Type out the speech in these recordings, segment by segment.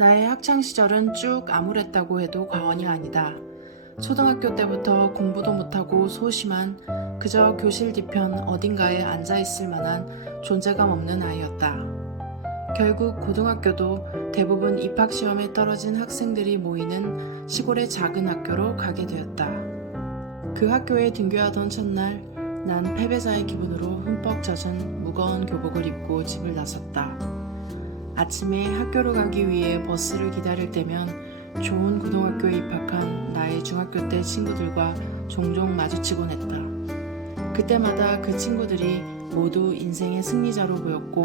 나의 학창시절은 쭉 암울했다고 해도 과언이 아니다. 초등학교 때부터 공부도 못하고 소심한 그저 교실 뒤편 어딘가에 앉아있을 만한 존재감 없는 아이였다. 결국 고등학교도 대부분 입학시험에 떨어진 학생들이 모이는 시골의 작은 학교로 가게 되었다. 그 학교에 등교하던 첫날, 난 패배자의 기분으로 흠뻑 젖은 무거운 교복을 입고 집을 나섰다. 아침에 학교로 가기 위해 버스를 기다릴 때면 좋은 고등학교에 입학한 나의 중학교 때 친구들과 종종 마주치곤 했다. 그때마다 그 친구들이 모두 인생의 승리자로 보였고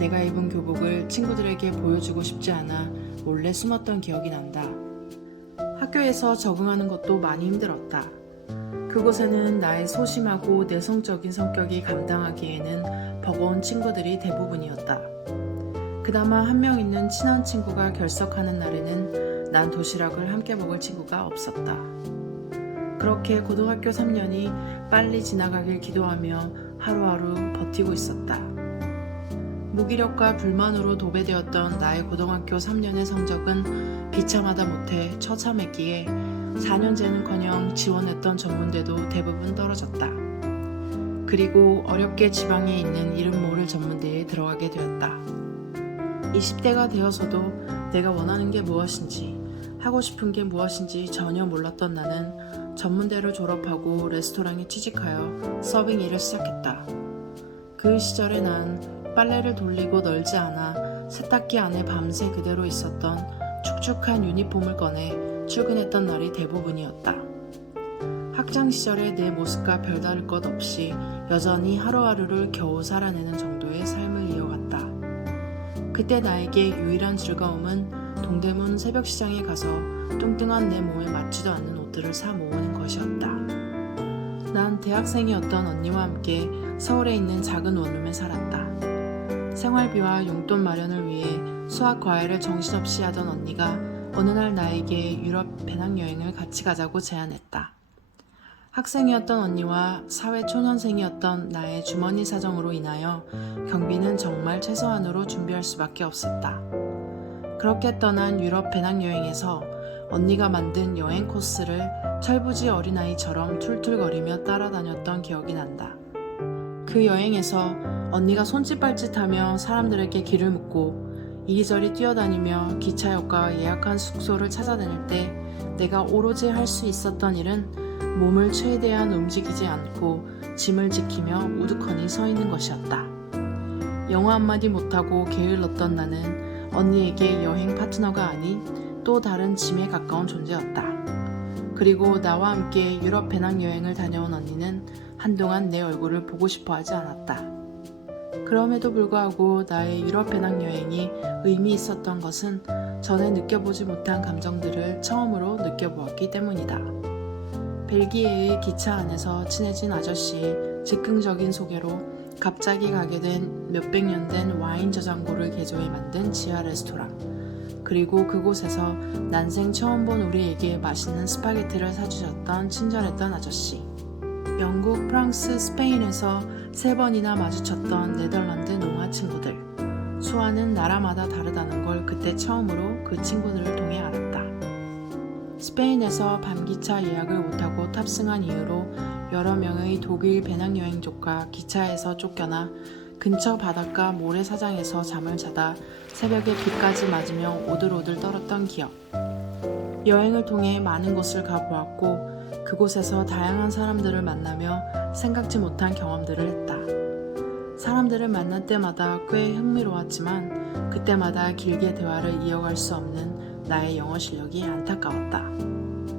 내가 입은 교복을 친구들에게 보여주고 싶지 않아 몰래 숨었던 기억이 난다. 학교에서 적응하는 것도 많이 힘들었다. 그곳에는 나의 소심하고 내성적인 성격이 감당하기에는 버거운 친구들이 대부분이었다. 그나마 한 명 있는 친한 친구가 결석하는 날에는 난 도시락을 함께 먹을 친구가 없었다. 그렇게 고등학교 3년이 빨리 지나가길 기도하며 하루하루 버티고 있었다. 무기력과 불만으로 도배되었던 나의 고등학교 3년의 성적은 비참하다 못해 처참했기에 4년제는커녕 지원했던 전문대도 대부분 떨어졌다. 그리고 어렵게 지방에 있는 이름 모를 전문대에 들어가게 되었다. 20대가 되어서도 내가 원하는 게 무엇인지, 하고 싶은 게 무엇인지 전혀 몰랐던 나는 전문대를 졸업하고 레스토랑에 취직하여 서빙 일을 시작했다. 그 시절에 난 빨래를 돌리고 널지 않아 세탁기 안에 밤새 그대로 있었던 축축한 유니폼을 꺼내 출근했던 날이 대부분이었다. 학창 시절의 내 모습과 별다를 것 없이 여전히 하루하루를 겨우 살아내는 정도의 삶을 이어갔다. 그때 나에게 유일한 즐거움은 동대문 새벽시장에 가서 뚱뚱한 내 몸에 맞지도 않는 옷들을 사 모으는 것이었다. 난 대학생이었던 언니와 함께 서울에 있는 작은 원룸에 살았다. 생활비와 용돈 마련을 위해 수학 과외를 정신없이 하던 언니가 어느 날 나에게 유럽 배낭여행을 같이 가자고 제안했다. 학생이었던 언니와 사회초년생이었던 나의 주머니 사정으로 인하여 경비는 정말 최소한으로 준비할 수밖에 없었다. 그렇게 떠난 유럽 배낭여행에서 언니가 만든 여행 코스를 철부지 어린아이처럼 툴툴거리며 따라다녔던 기억이 난다. 그 여행에서 언니가 손짓발짓하며 사람들에게 길을 묻고 이리저리 뛰어다니며 기차역과 예약한 숙소를 찾아다닐 때 내가 오로지 할 수 있었던 일은 몸을 최대한 움직이지 않고 짐을 지키며 우두커니 서 있는 것이었다. 영어 한마디 못하고 게을렀던 나는 언니에게 여행 파트너가 아닌 또 다른 짐에 가까운 존재였다. 그리고 나와 함께 유럽 배낭여행을 다녀온 언니는 한동안 내 얼굴을 보고 싶어 하지 않았다. 그럼에도 불구하고 나의 유럽 배낭여행이 의미 있었던 것은 전에 느껴보지 못한 감정들을 처음으로 느껴보았기 때문이다. 벨기에의 기차 안에서 친해진 아저씨의 즉흥적인 소개로 갑자기 가게 된 몇백 년 된 와인 저장고를 개조해 만든 지하 레스토랑, 그리고 그곳에서 난생 처음 본 우리에게 맛있는 스파게티를 사주셨던 친절했던 아저씨, 영국, 프랑스, 스페인에서 3번이나 마주쳤던 네덜란드 농아 친구들, 수아는 나라마다 다르다는 걸 그때 처음으로 그 친구들을 통해 알았다. 스페인에서 밤기차 예약을 못하고 탑승한 이후로 여러 명의 독일 배낭여행족과 기차에서 쫓겨나 근처 바닷가 모래사장에서 잠을 자다 새벽에 비까지 맞으며 오들오들 떨었던 기억. 여행을 통해 많은 곳을 가보았고 그곳에서 다양한 사람들을 만나며 생각지 못한 경험들을 했다. 사람들을 만날 때마다 꽤 흥미로웠지만 그때마다 길게 대화를 이어갈 수 없는 나의 영어 실력이 안타까웠다.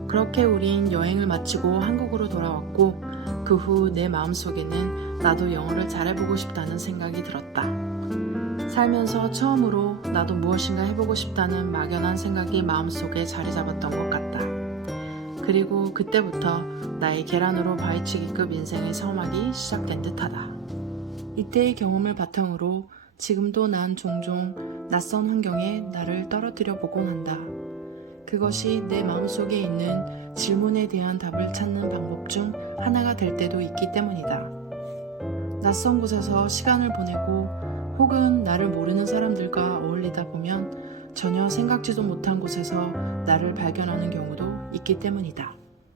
그렇게 우린 여행을 마치고 한국으로 돌아왔고 그 후 내 마음속에는 나도 영어를 잘해보고 싶다는 생각이 들었다. 살면서 처음으로 나도 무엇인가 해보고 싶다는 막연한 생각이 마음속에 자리 잡았던 것 같다. 그리고 그때부터 나의 계란으로 바위치기급 인생의 서막이 시작된 듯하다. 이때의 경험을 바탕으로 지금도 난 종종 낯선 환경에 나를 떨어뜨려 보곤 한다. 그것이 내 마음속에 있는 질문에 대한 답을 찾는 방법 중 하나가 될 때도 있기 때문이다. 낯선 곳에서 시간을 보내고 혹은 나를 모르는 사람들과 어울리다 보면 전혀 생각지도 못한 곳에서 나를 발견하는 경우도 있기 때문이다.